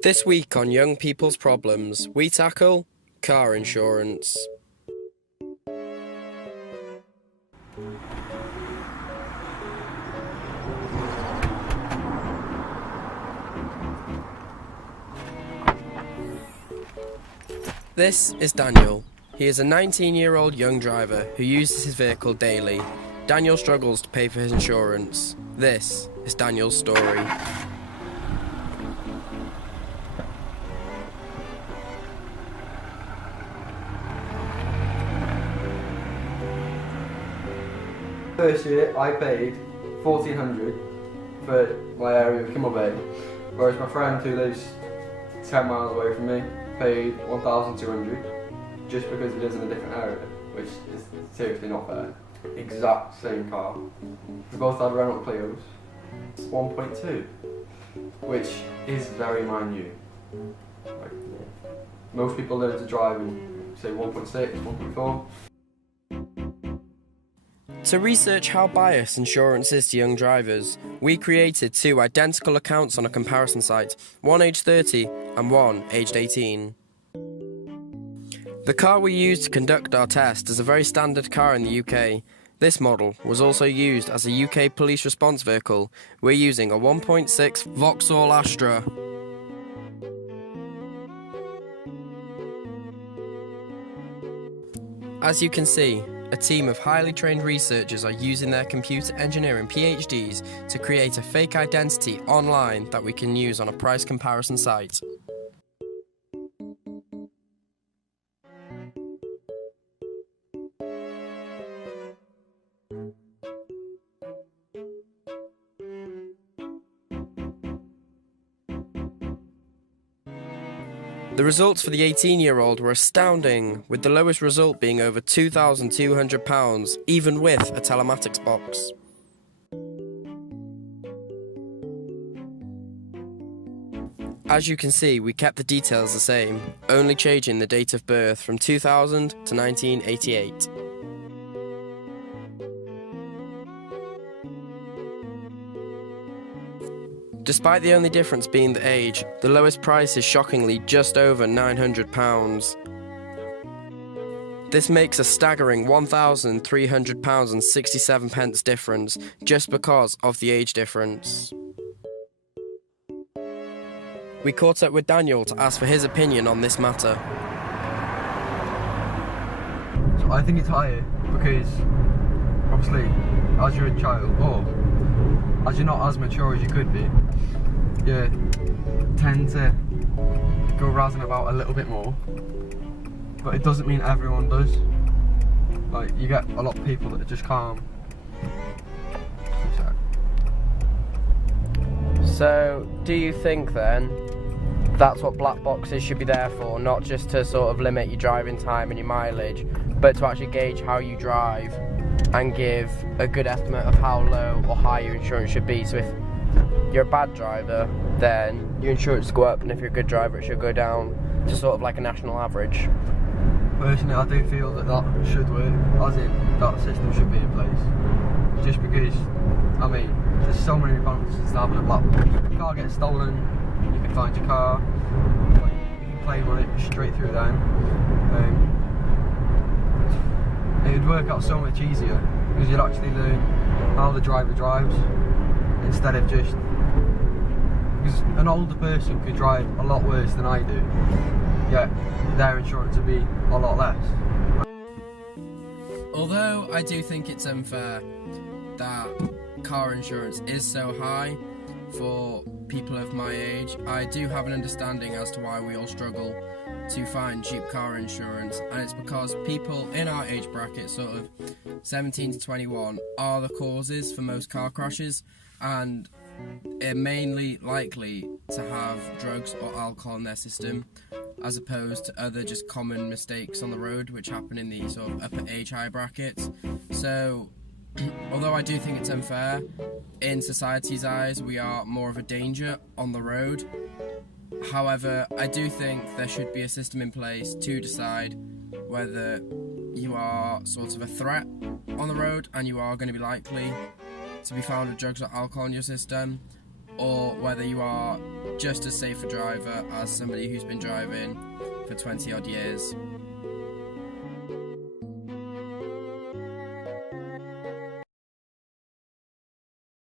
This week on Young People's Problems, we tackle car insurance. This is Daniel. He is a 19-year-old young driver who uses his vehicle daily. Daniel struggles to pay for his insurance. This is Daniel's story. First year I paid $1,400 for my area of Kimmel Bay, whereas my friend who lives 10 miles away from me paid $1,200 just because he lives in a different area, which is seriously not fair. Exact same car. We both had Renault Clios. It's 1.2, which is very minute. Like, most people learn to drive in say 1.6, 1.4. To research how biased insurance is to young drivers, we created two identical accounts on a comparison site, one aged 30 and one aged 18. The car we used to conduct our test is a very standard car in the UK. This model was also used as a UK police response vehicle. We're using a 1.6 Vauxhall Astra. As you can see, a team of highly trained researchers are using their computer engineering PhDs to create a fake identity online that we can use on a price comparison site. The results for the 18-year-old were astounding, with the lowest result being over £2,200, even with a telematics box. As you can see, we kept the details the same, only changing the date of birth from 2000 to 1988. Despite the only difference being the age, the lowest price is shockingly just over £900. This makes a staggering £1,300.67 difference just because of the age difference. We caught up with Daniel to ask for his opinion on this matter. So I think it's higher because obviously as you're a child, or as you're not as mature as you could be, you tend to go razzing about a little bit more, but it doesn't mean everyone does. Like, you get a lot of people that are just calm. So, do you think then that's what black boxes should be there for, not just to sort of limit your driving time and your mileage, but to actually gauge how you drive and give a good estimate of how low or high your insurance should be? So if you're a bad driver, then your insurance will go up, and if you're a good driver, it should go down to sort of like a national average. Personally, I do feel that that should work, as in that system should be in place. Just because, I mean, there's so many advantages to having a black box. If your car gets stolen, you can find your car, you can claim on it straight through then. It would work out so much easier because you'd actually learn how the driver drives instead of just, because an older person could drive a lot worse than I do, yet their insurance would be a lot less. Although I do think it's unfair that car insurance is so high for people of my age, I do have an understanding as to why we all struggle to find cheap car insurance, and it's because people in our age bracket, sort of 17 to 21, are the causes for most car crashes, and are mainly likely to have drugs or alcohol in their system, as opposed to other just common mistakes on the road which happen in the sort of upper age high brackets. So although I do think it's unfair, in society's eyes we are more of a danger on the road. However, I do think there should be a system in place to decide whether you are sort of a threat on the road and you are going to be likely to be found with drugs or alcohol in your system, or whether you are just as safe a driver as somebody who's been driving for 20 odd years.